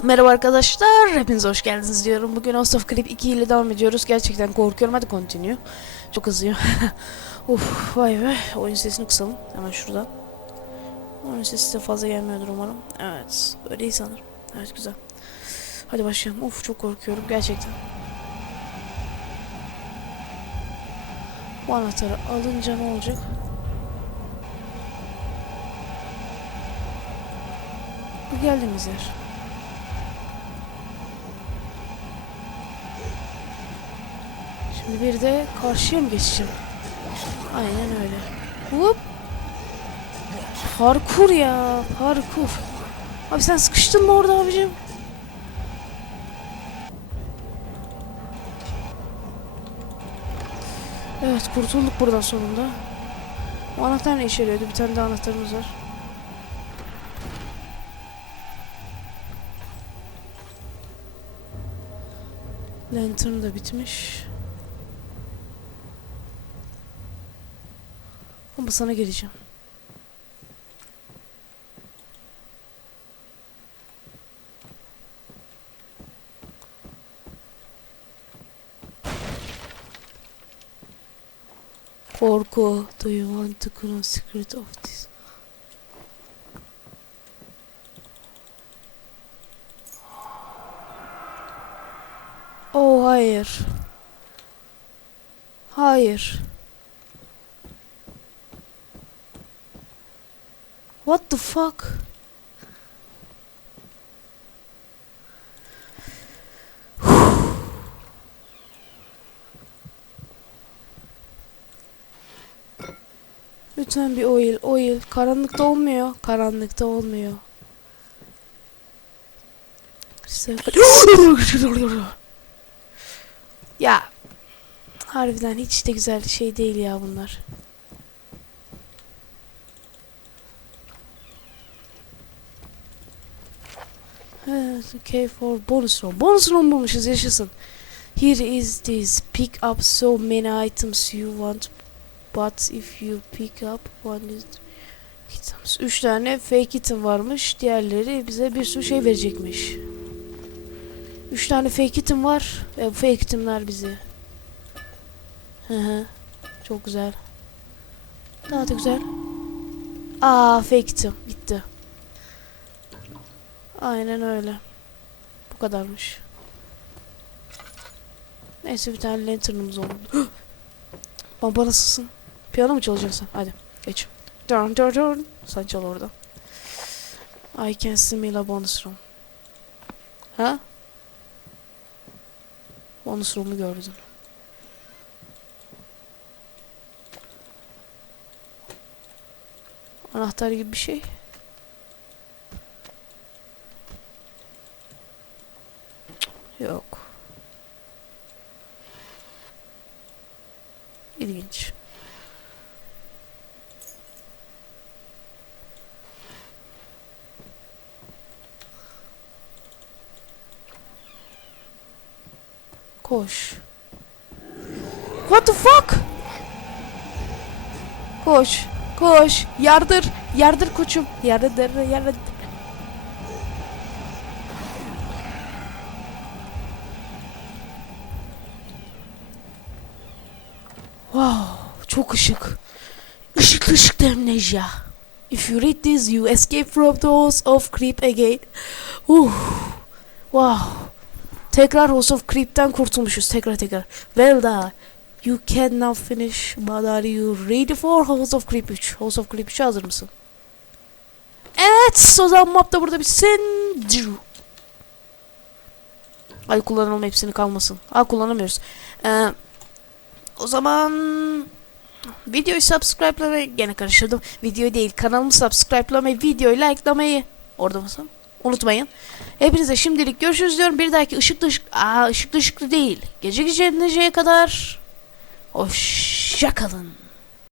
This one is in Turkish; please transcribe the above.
Merhaba arkadaşlar, hepiniz hoş geldiniz diyorum. Bugün Host of Creep 2 ile devam ediyoruz. Gerçekten korkuyorum. Hadi continue. Çok hızlıyor. Uf, vay be. Oyun sesini kısalım. Hemen şuradan. Oyun sesi de fazla gelmiyordur umarım. Evet, böyle iyi sanırım. Evet, güzel. Hadi başlayalım. Uf, çok korkuyorum gerçekten. Bu anahtarı alınca ne olacak? Bu geldiğimiz yer. Şimdi bir de karşıya mı geçeceğim? Aynen öyle. Hop. Parkur ya. Parkur. Abi sen sıkıştın mı orada abicim? Evet kurtulduk buradan sonunda. O anahtar ne işe yarıyordu? Bir tane daha anahtarımız var. Lantern da bitmiş. Sana geleceğim. Korku, do you want to know secret of this? Oh hayır. Hayır. What the fuck? Lütfen bir oil, oil. Karanlıkta olmuyor. Karanlıkta olmuyor. Ya. Harbiden hiç de güzel şey değil ya bunlar. Evet, okay for bonus room. Bonus room bulmuşuz yaşasın. Here is this. Pick up so many items you want. But if you pick up one items. Üç tane fake item varmış. Diğerleri bize bir sürü şey verecekmiş. Üç tane fake item var. Bu fake itemler bizi. Hı hı. Çok güzel. Daha da güzel. Aa fake item. Gitti. Aynen öyle. Bu kadarmış. Neyse bir tane lanternımız oldu. Baba nasılsın? Piyano mu çalacaksın? Hadi geç. Dun dun dun. Sen çal orada. I can smell a bonus room. Ha? Bonus room'u gördüm. Anahtar gibi bir şey. Yok. İlginç. Koş. What the fuck? Koş. Koş. Yardır. Yardır koçum. Yardır. Yardır. Wow, çok ışık. Işıklı ışıklı amnesia. If you read this, you escape from the house of creep again. Uh, wow. Tekrar House of Creep'ten kurtulmuşuz. Tekrar tekrar. Well done. You can now finish. But are you ready for House of Creep 3? House of Creep 3'e hazır mısın? Evet. O zaman map da burada bitsin. Ay kullanalım hepsini kalmasın. Aa kullanamıyoruz. Ee, o zaman videoyu subscribe'lamayı gene karıştırdım. Video değil kanalımı subscribe'lamayı, videoyu likelamayı orada mısın? Unutmayın. Hepinize şimdilik görüşürüz diyorum. Bir dahaki ışıklı ışık Aa ışıklı ışıklı değil. Gece gece kadar hoşça kalın.